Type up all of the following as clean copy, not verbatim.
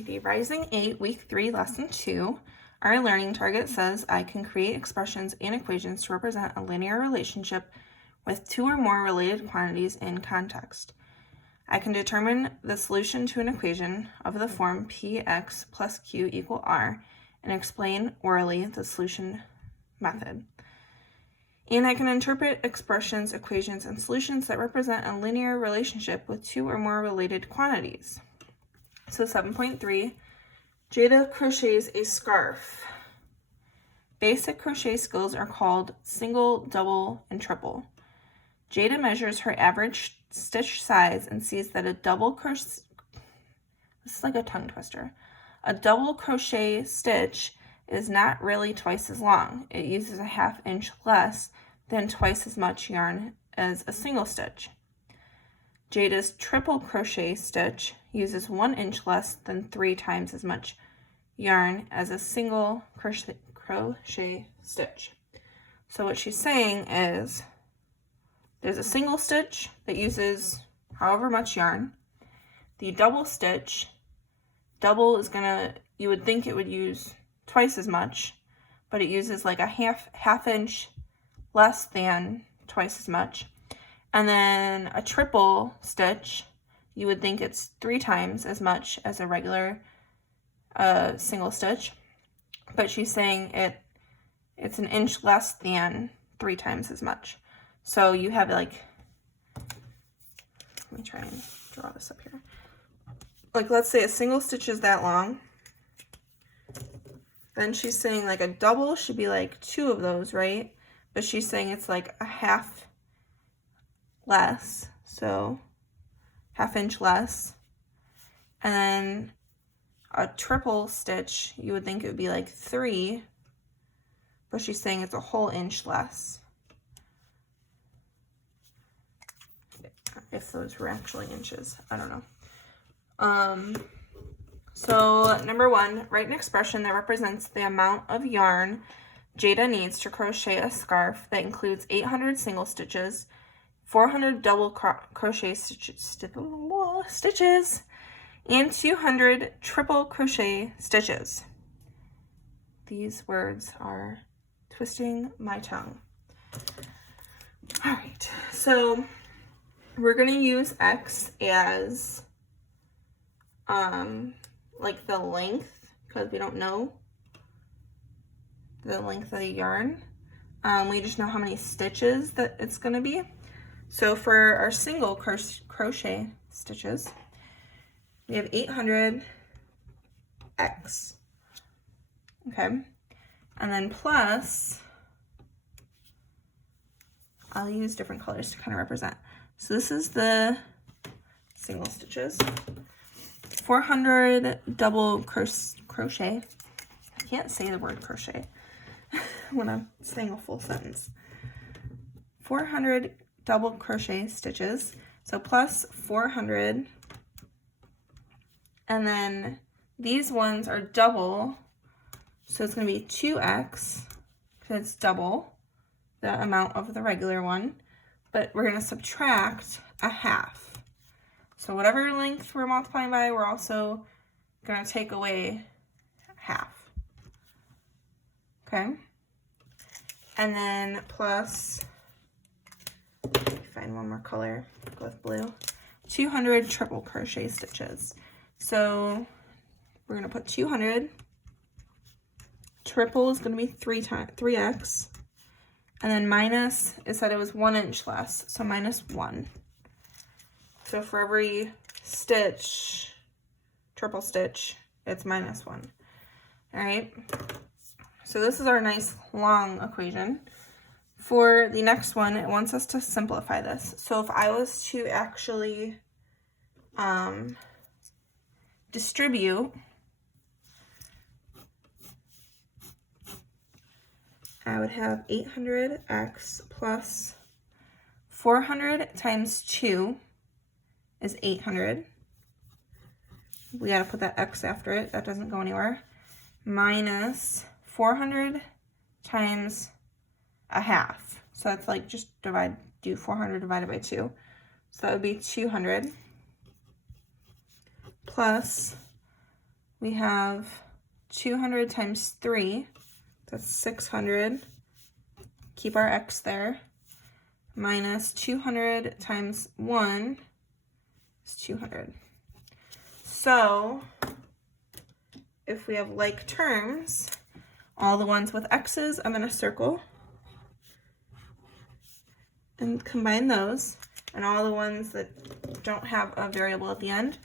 Alrighty, Rising 8, Week 3, Lesson 2. Our learning target says I can create expressions and equations to represent a linear relationship with two or more related quantities in context. I can determine the solution to an equation of the form px plus q equal r and explain orally the solution method. And I can interpret expressions, equations, and solutions that represent a linear relationship with two or more related quantities. So 7.3, Jada crochets a scarf. Basic crochet skills are called single, double, and triple. Jada measures her average stitch size and sees that a double crochet, this is like a tongue twister, a double crochet stitch is not really twice as long. It uses a 1/2 inch less than twice as much yarn as a single stitch. Jada's triple crochet stitch uses 1 inch less than 3 times as much yarn as a single crochet stitch. So what she's saying is there's a single stitch that uses however much yarn. The double stitch, double is gonna, you would think it would use twice as much, but it uses like a half inch less than twice as much. And then a triple stitch, you would think it's 3 times as much as a regular single stitch, but she's saying it's 1 inch less than 3 times as much. So you have like, let me try and draw this up here. Like let's say a single stitch is that long. Then she's saying like a double should be like 2 of those, right? But she's saying it's like a 1/2 less, so 1/2 inch less. And then a triple stitch, you would think it would be like 3, but she's saying it's a whole inch less. If those were actually inches, I don't know. So number 1, write an expression that represents the amount of yarn Jada needs to crochet a scarf that includes 800 single stitches, 400 double crochet stitches, and 200 triple crochet stitches. These words are twisting my tongue. All right, so we're going to use X as like the length, because we don't know the length of the yarn. We just know how many stitches that it's going to be. So for our single crochet stitches, we have 800 X. Okay, and then plus, I'll use different colors to kind of represent. So this is the single stitches. 400 double crochet. I can't say the word crochet when I'm saying a full sentence. 400 double crochet stitches. So plus 400. And then these ones are double. So it's going to be 2x, because it's double the amount of the regular one. But we're going to subtract a 1/2. So whatever length we're multiplying by, we're also going to take away 1/2. Okay? And then plus, find one more color, go with blue, 200 triple crochet stitches. So we're going to put 200. Triple is going to be 3x. And then minus, it said it was 1 inch less, so minus 1. So for every stitch, triple stitch, it's minus 1. All right. So this is our nice long equation. For the next one, it wants us to simplify this. So if I was to actually distribute, I would have 800x plus 400 times 2 is 800. We got to put that x after it. That doesn't go anywhere. Minus 400 times a 1/2. So that's like just do 400 divided by 2. So that would be 200 plus we have 200 times 3, that's 600. Keep our x there. Minus 200 times 1 is 200. So if we have like terms, all the ones with x's I'm going to circle and combine those. And all the ones that don't have a variable at the end,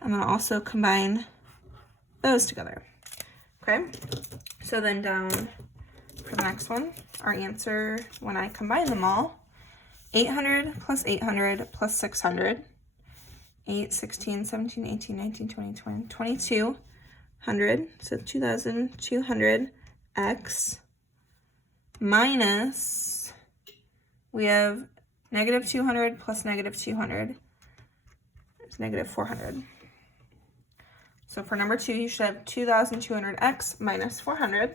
I'm going to also combine those together. Okay, so then down for the next one, our answer, when I combine them all, 800 plus 800 plus 600, 8, 16, 17, 18, 19, 20, 20, 2200, so 2,200 x minus, we have negative 200 plus negative 200 is negative 400. So for number 2, you should have 2,200x minus 400.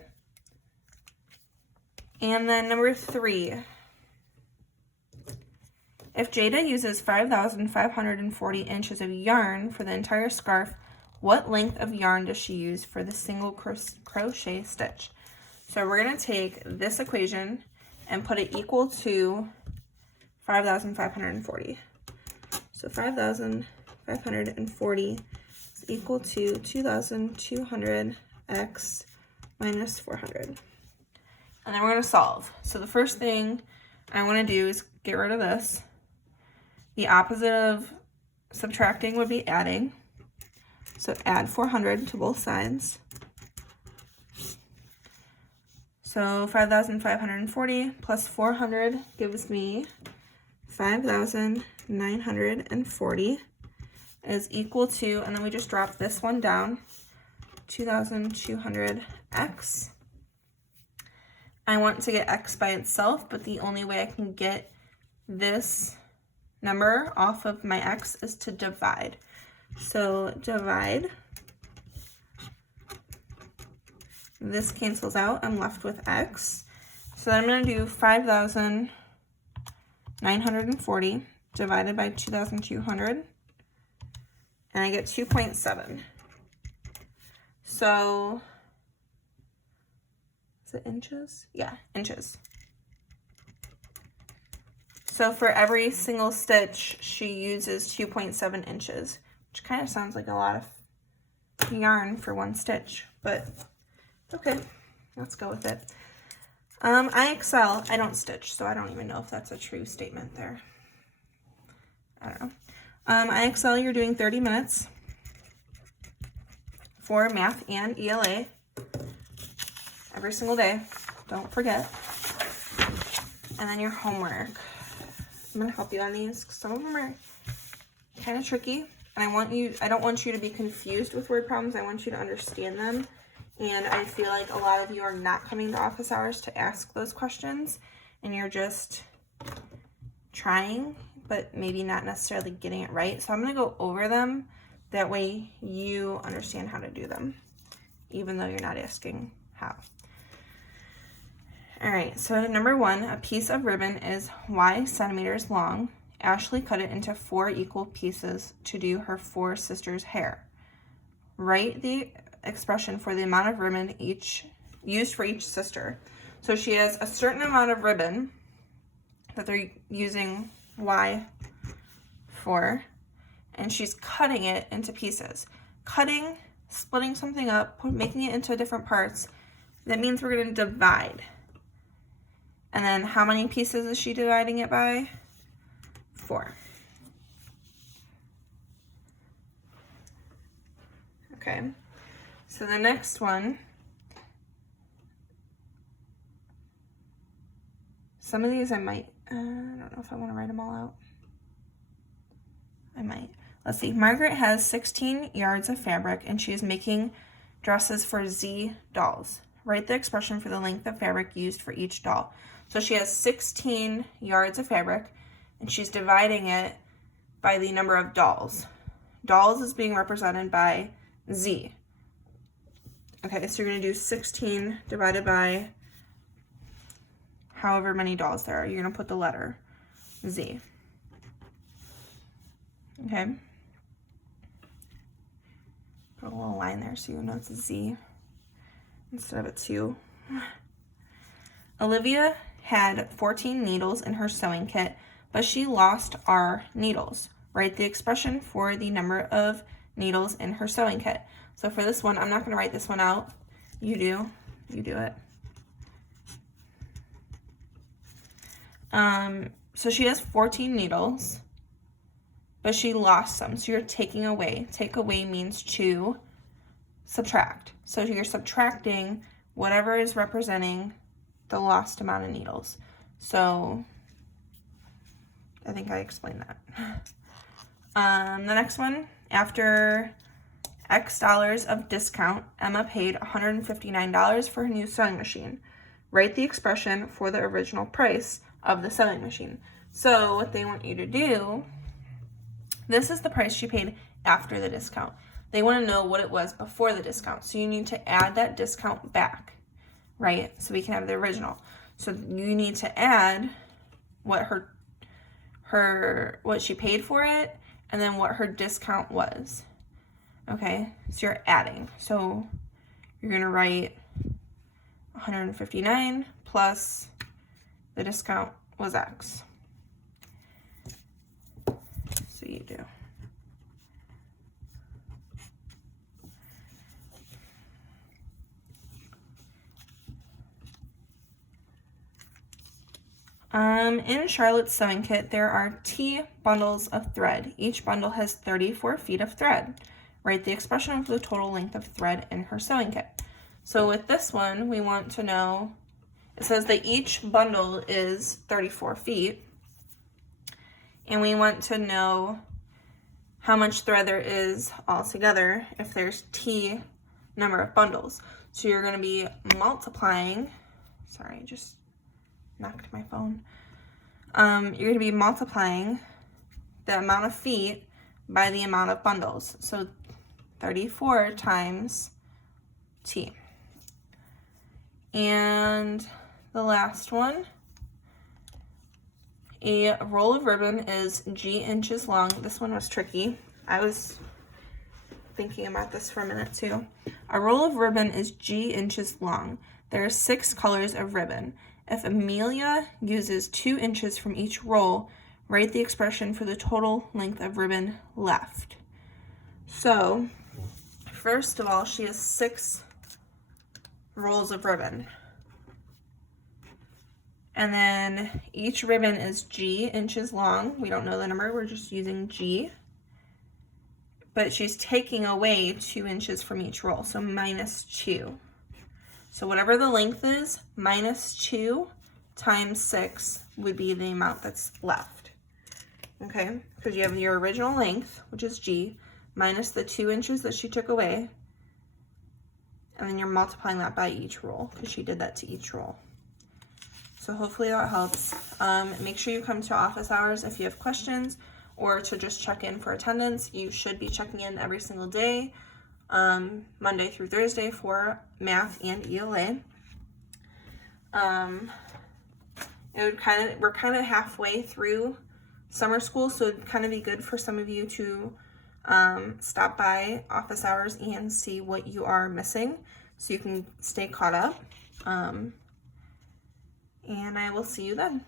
And then number 3, if Jada uses 5,540 inches of yarn for the entire scarf, what length of yarn does she use for the single crochet stitch? So we're going to take this equation and put it equal to 5,540. So 5,540 is equal to 2,200x minus 400. And then we're going to solve. So the first thing I want to do is get rid of this. The opposite of subtracting would be adding. So add 400 to both sides. So 5,540 plus 400 gives me 5,940 is equal to, and then we just drop this one down, 2,200x. I want to get x by itself, but the only way I can get this number off of my x is to divide. So divide. This cancels out. I'm left with x. So then I'm going to do 5,940 divided by 2,200. And I get 2.7. So, is it inches? Yeah, inches. So for every single stitch, she uses 2.7 inches, which kind of sounds like a lot of yarn for one stitch, but okay, let's go with it. I excel. I don't stitch, so I don't even know if that's a true statement there. I don't know. I excel, you're doing 30 minutes for math and ELA every single day. Don't forget. And then your homework. I'm going to help you on these because some of them are kind of tricky. And I don't want you to be confused with word problems. I want you to understand them. And I feel like a lot of you are not coming to office hours to ask those questions. And you're just trying, but maybe not necessarily getting it right. So I'm going to go over them. That way you understand how to do them, even though you're not asking how. All right, so number 1, a piece of ribbon is Y centimeters long. Ashley cut it into 4 equal pieces to do her 4 sisters' hair. Write the expression for the amount of ribbon used for each sister. So she has a certain amount of ribbon that they're using Y for, and she's cutting it into pieces. Cutting, splitting something up, making it into different parts, that means we're going to divide. And then how many pieces is she dividing it by? 4. Okay, so the next one, some of these I don't know if I want to write them all out. I might. Let's see. Margaret has 16 yards of fabric and she is making dresses for Z dolls. Write the expression for the length of fabric used for each doll. So she has 16 yards of fabric and she's dividing it by the number of dolls. Dolls is being represented by Z. Okay, so you're going to do 16 divided by however many dolls there are. You're going to put the letter Z. Okay. Put a little line there so you know it's a Z instead of a 2. Olivia had 14 needles in her sewing kit, but she lost our needles. Write the expression for the number of needles in her sewing kit. So for this one, I'm not going to write this one out. You do it. So she has 14 needles, but she lost some. So you're taking away. Take away means to subtract. So you're subtracting whatever is representing the lost amount of needles. So I think I explained that. The next one, after X dollars of discount, Emma paid $159 for her new sewing machine. Write the expression for the original price of the sewing machine. So what they want you to do, this is the price she paid after the discount. They want to know what it was before the discount. So you need to add that discount back, right? So we can have the original. So you need to add what what she paid for it and then what her discount was. Okay, so you're adding. So you're going to write 159 plus the discount was X. So you do. In Charlotte's sewing kit, there are T bundles of thread. Each bundle has 34 feet of thread. Write the expression for the total length of thread in her sewing kit. So with this one, we want to know, it says that each bundle is 34 feet. And we want to know how much thread there is altogether if there's T number of bundles. So you're going to be multiplying, sorry, just knocked my phone. You're going to be multiplying the amount of feet by the amount of bundles. So 34 times T. And the last one, a roll of ribbon is G inches long. This one was tricky. I was thinking about this for a minute too. A roll of ribbon is G inches long. There are 6 colors of ribbon. If Amelia uses 2 inches from each roll, write the expression for the total length of ribbon left. So, first of all, she has 6 rolls of ribbon. And then each ribbon is G inches long. We don't know the number, we're just using G. But she's taking away 2 inches from each roll, so minus 2. So whatever the length is, minus 2 times 6 would be the amount that's left. Okay, because you have your original length, which is G, minus the 2 inches that she took away, and then you're multiplying that by each roll, because she did that to each roll. So hopefully that helps. Make sure you come to office hours if you have questions, or to just check in for attendance. You should be checking in every single day, Monday through Thursday for math and ELA. We're kind of halfway through summer school, so it'd kind of be good for some of you to stop by office hours and see what you are missing so you can stay caught up. And I will see you then.